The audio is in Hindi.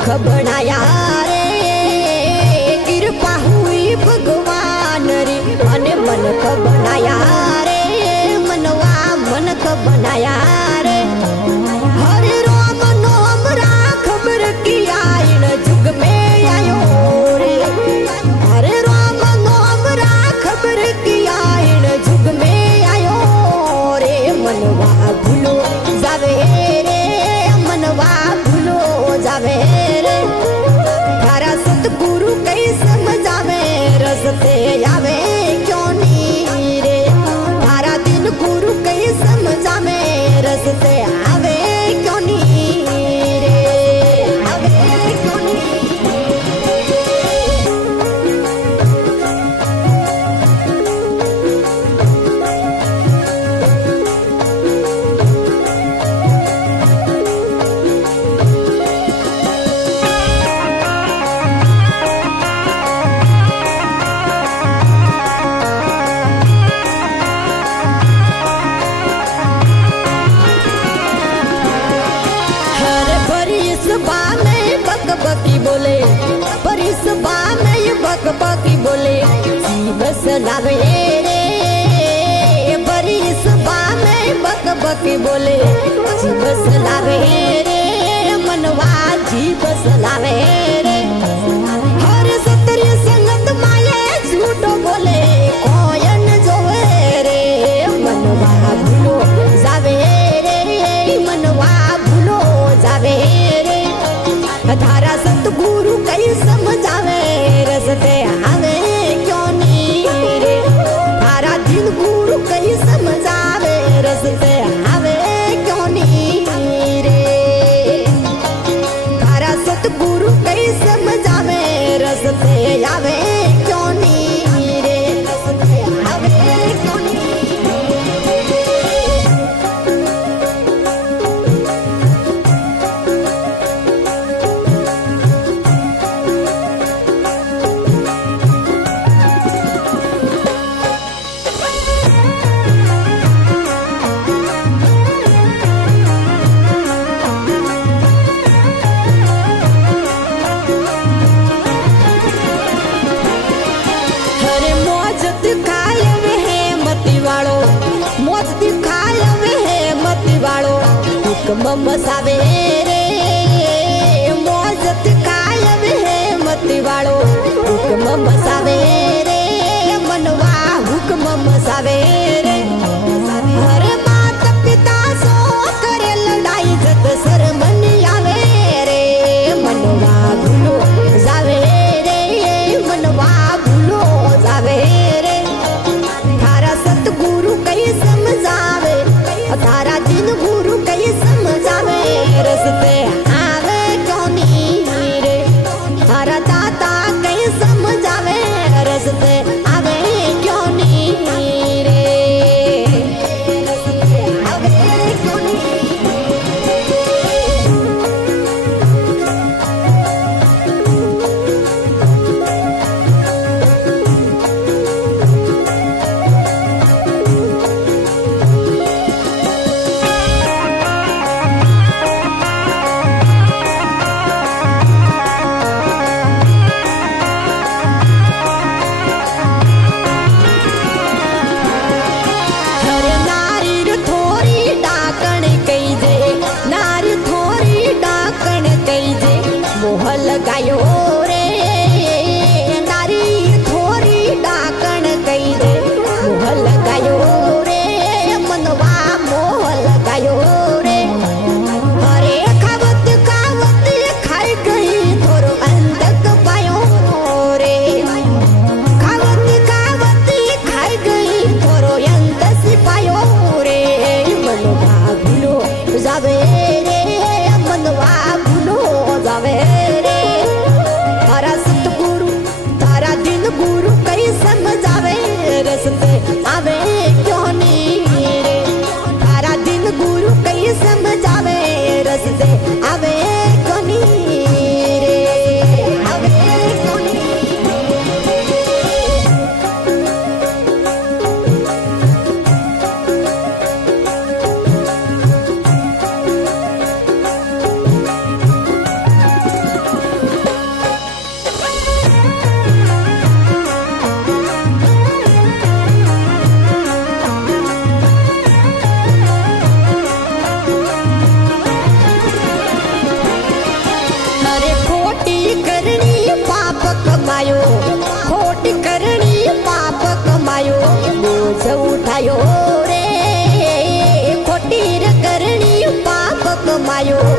मनख बनाया रे कृपा हुई भगवान री अने मनख बनाया रे मनवा मनख बनाया रे हरे राम नाम रा खबर की आइन जुग में आयो रे हरे राम नाम रा खबर की आइन जुग में आयो रे मनवा भूलो जावे रे मनवा भूलो जावे रे थारा सतगुरु कई समझावे रस्ते आवे क्यों नी रे थारा दिन गुरु कई समझावे रस्ते आवे क्यों नी रे आवे क्यों नी बकी बोले परिस बा में बक बकी बोले बस लावे रे परिस बा में बक बकी बोले बस लावे रे मनवा जी बस लावे रे हर सतरी संगत माये झूठो बोले कोयन जोवे रे मनवा भूलो जावे रे मनवा भूलो जावे रे धारा सतगुरु कई समझावे रस्ते आवे क्यों नी रे धारा दिन गुरु कई समझावे रस्ते आवे क्यों नी रे धारा सतगुरु कई समझावे रस्ते आवे क्यों नी रे रस्ते आवे क्यों नी हुक्म मसावे रे मौजत कायम है मती वालो हुक्म मसावे रे मनवा हुक्म मसावे रे हरे माता पिता सो करे लड़ाई जत सर मन आवे रे मनवा भूलो जावे रे मनवा भूलो जावे रे थारा सतगुरु कई समझावे थारा दिन गुरु कई समझावे रस्ते आवे क्यों नी रे थारा दाता कई समझावे रस्ते आवे क्यों नी रे आवे क्यों नी लगायो रे नारी थोरी डाकण कई दे मोह लगायो रे मनवा मोह लगायो रे अरे खावत खावत खाई गई थोरो अंधक पायो रे खावत खावत खाई गई थोरो अंधक पायो रे मनवा भूलो जावे रे मनवा भूलो जावे गुरु कई समझावे रस्ते आवे क्यों नी रे थारा दिन गुरु कई समझावे रस्ते आवे क्यों नी रे आवे क्यों नी आयो